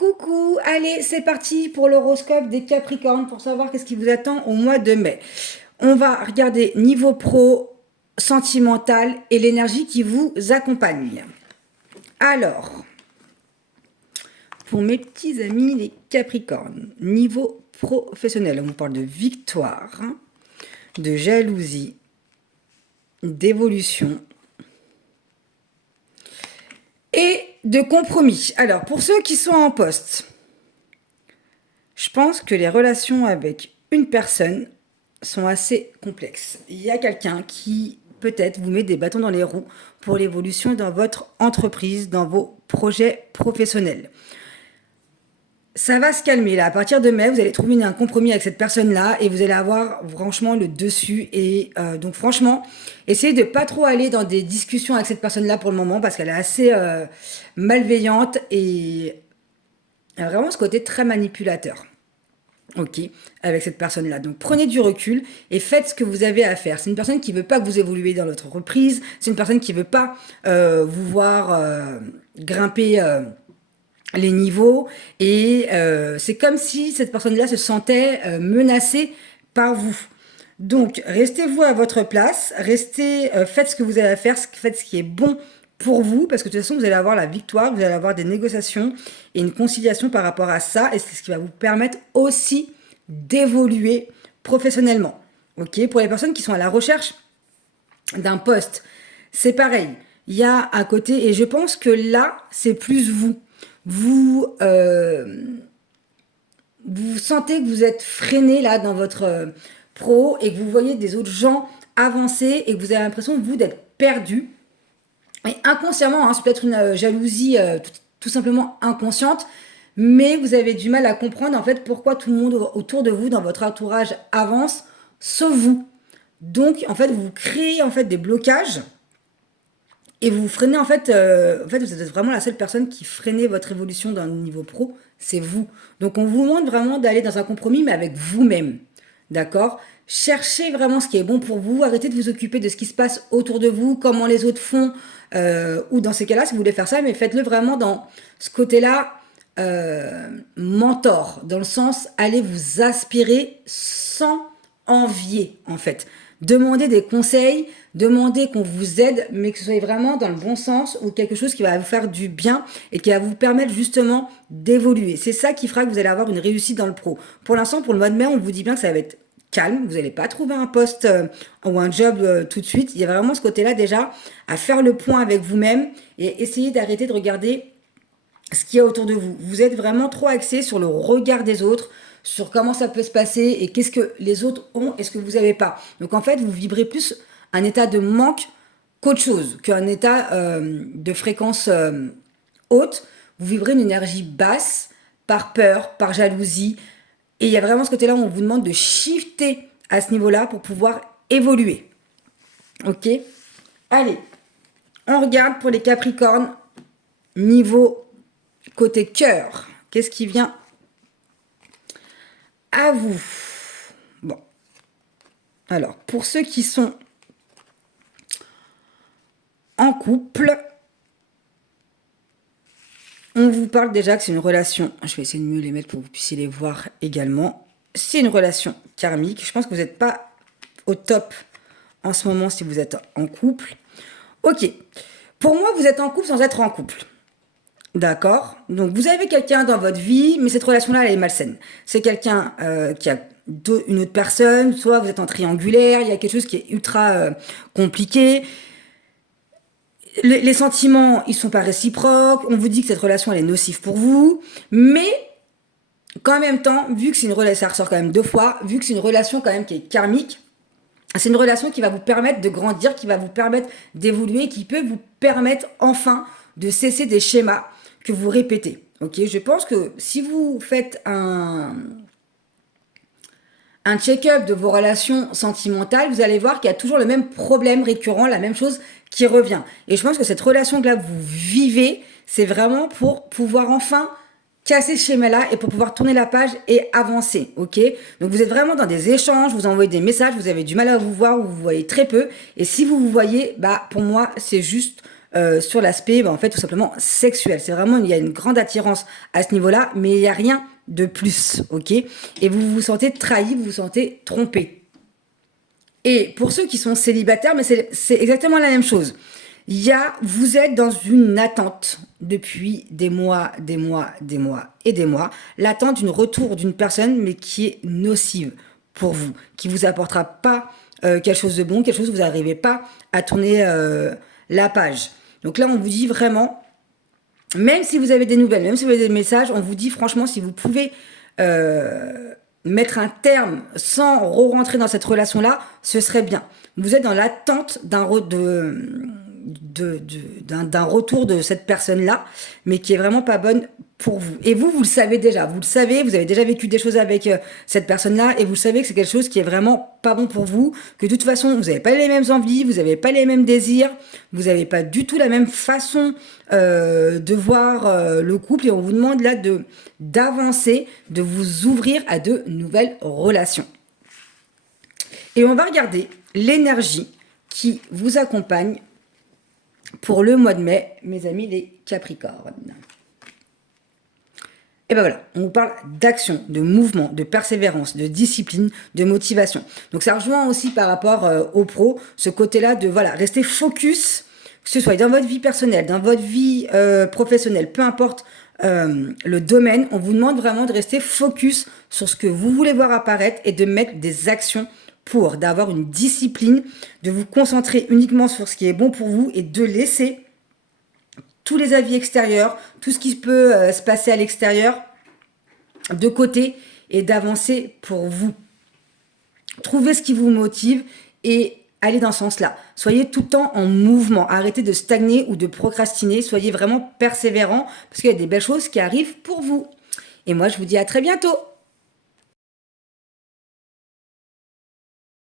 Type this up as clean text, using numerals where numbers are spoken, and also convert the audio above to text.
Coucou, allez, c'est parti pour l'horoscope des Capricornes pour savoir qu'est-ce qui vous attend au mois de mai. On va regarder niveau pro, sentimental et l'énergie qui vous accompagne. Alors, pour mes petits amis les Capricornes, niveau professionnel, on vous parle de victoire, de jalousie, d'évolution et de compromis. Alors, pour ceux qui sont en poste, je pense que les relations avec une personne sont assez complexes. Il y a quelqu'un qui peut-être vous met des bâtons dans les roues pour l'évolution dans votre entreprise, dans vos projets professionnels. Ça va se calmer là. À partir de mai, vous allez trouver un compromis avec cette personne-là et vous allez avoir franchement le dessus. Et donc franchement, essayez de pas trop aller dans des discussions avec cette personne-là pour le moment parce qu'elle est assez malveillante et elle a vraiment ce côté très manipulateur. Ok, avec cette personne-là. Donc prenez du recul et faites ce que vous avez à faire. C'est une personne qui veut pas que vous évoluiez dans votre entreprise. C'est une personne qui veut pas vous voir grimper les niveaux. Et c'est comme si cette personne-là se sentait menacée par vous. Donc restez-vous à votre place. Restez, faites ce que vous avez à faire. Faites ce qui est bon pour vous, parce que de toute façon, vous allez avoir la victoire, vous allez avoir des négociations et une conciliation par rapport à ça, et c'est ce qui va vous permettre aussi d'évoluer professionnellement. Ok, pour les personnes qui sont à la recherche d'un poste, c'est pareil. Il y a à côté, et je pense que là, c'est plus vous. Vous sentez que vous êtes freiné là dans votre pro et que vous voyez des autres gens avancer et que vous avez l'impression, vous, d'être perdu. Et inconsciemment, hein, c'est peut-être une jalousie tout simplement inconsciente, mais vous avez du mal à comprendre en fait pourquoi tout le monde autour de vous, dans votre entourage, avance, sauf vous. Donc en fait, vous créez en fait des blocages et vous freinez en fait vous êtes vraiment la seule personne qui freinez votre évolution dans le niveau pro, c'est vous. Donc on vous demande vraiment d'aller dans un compromis, mais avec vous-même. D'accord? Cherchez vraiment ce qui est bon pour vous. Arrêtez de vous occuper de ce qui se passe autour de vous, comment les autres font, ou dans ces cas-là, si vous voulez faire ça, mais faites-le vraiment dans ce côté-là, mentor, dans le sens, allez vous aspirer sans envier, en fait. Demandez des conseils, demandez qu'on vous aide, mais que ce soit vraiment dans le bon sens ou quelque chose qui va vous faire du bien et qui va vous permettre justement d'évoluer. C'est ça qui fera que vous allez avoir une réussite dans le pro. Pour l'instant, pour le mois de mai, on vous dit bien que ça va être calme, vous n'allez pas trouver un poste ou un job tout de suite. Il y a vraiment ce côté-là déjà à faire le point avec vous-même et essayer d'arrêter de regarder ce qu'il y a autour de vous. Vous êtes vraiment trop axé sur le regard des autres, sur comment ça peut se passer et qu'est-ce que les autres ont et ce que vous n'avez pas. Donc en fait, vous vibrez plus un état de manque qu'autre chose, qu'un état de fréquence haute. Vous vibrez une énergie basse par peur, par jalousie. Et il y a vraiment ce côté-là où on vous demande de shifter à ce niveau-là pour pouvoir évoluer. Ok? Allez, on regarde pour les Capricornes, niveau côté cœur. Qu'est-ce qui vient à vous? Bon. Alors, pour ceux qui sont en couple, on vous parle déjà que c'est une relation, je vais essayer de mieux les mettre pour que vous puissiez les voir également. C'est une relation karmique. Je pense que vous n'êtes pas au top en ce moment si vous êtes en couple. Ok. Pour moi, vous êtes en couple sans être en couple. D'accord? Donc, vous avez quelqu'un dans votre vie, mais cette relation-là, elle est malsaine. C'est quelqu'un qui a une autre personne, soit vous êtes en triangulaire, il y a quelque chose qui est ultra compliqué. Les sentiments, ils sont pas réciproques. On vous dit que cette relation, elle est nocive pour vous. Mais, qu'en même temps, vu que c'est une relation, ça ressort quand même deux fois, vu que c'est une relation quand même qui est karmique, c'est une relation qui va vous permettre de grandir, qui va vous permettre d'évoluer, qui peut vous permettre enfin de cesser des schémas que vous répétez. Ok, je pense que si vous faites un check-up de vos relations sentimentales, vous allez voir qu'il y a toujours le même problème récurrent, la même chose qui revient. Et je pense que cette relation-là que vous vivez, c'est vraiment pour pouvoir enfin casser ce schéma-là et pour pouvoir tourner la page et avancer, ok? Donc vous êtes vraiment dans des échanges, vous envoyez des messages, vous avez du mal à vous voir ou vous voyez très peu. Et si vous vous voyez, bah pour moi, c'est juste sur l'aspect, en fait, tout simplement sexuel. C'est vraiment, il y a une grande attirance à ce niveau-là, mais il n'y a rien de plus, ok? Et vous vous sentez trahi, vous vous sentez trompé. Et pour ceux qui sont célibataires, mais c'est exactement la même chose. Vous êtes dans une attente depuis des mois, des mois, des mois et des mois. L'attente d'une retour d'une personne, mais qui est nocive pour vous, qui vous apportera pas quelque chose de bon, quelque chose où vous n'arrivez pas à tourner la page. Donc là, on vous dit vraiment, même si vous avez des nouvelles, même si vous avez des messages, on vous dit franchement, si vous pouvez mettre un terme sans re-rentrer dans cette relation-là, ce serait bien. Vous êtes dans l'attente d'un retour de cette personne-là, mais qui est vraiment pas bonne pour vous. Et vous le savez déjà. Vous le savez, vous avez déjà vécu des choses avec cette personne-là, et vous savez que c'est quelque chose qui est vraiment pas bon pour vous, que de toute façon, vous n'avez pas les mêmes envies, vous n'avez pas les mêmes désirs, vous n'avez pas du tout la même façon de voir le couple, et on vous demande là d'avancer, de vous ouvrir à de nouvelles relations. Et on va regarder l'énergie qui vous accompagne pour le mois de mai, mes amis les Capricornes. Et ben voilà, on vous parle d'action, de mouvement, de persévérance, de discipline, de motivation. Donc ça rejoint aussi par rapport aux pros, ce côté-là de voilà, rester focus, que ce soit dans votre vie personnelle, dans votre vie professionnelle, peu importe le domaine, on vous demande vraiment de rester focus sur ce que vous voulez voir apparaître et de mettre des actions pour, d'avoir une discipline, de vous concentrer uniquement sur ce qui est bon pour vous et de laisser tous les avis extérieurs, tout ce qui peut se passer à l'extérieur de côté et d'avancer pour vous. Trouvez ce qui vous motive et allez dans ce sens-là. Soyez tout le temps en mouvement. Arrêtez de stagner ou de procrastiner. Soyez vraiment persévérant parce qu'il y a des belles choses qui arrivent pour vous. Et moi, je vous dis à très bientôt.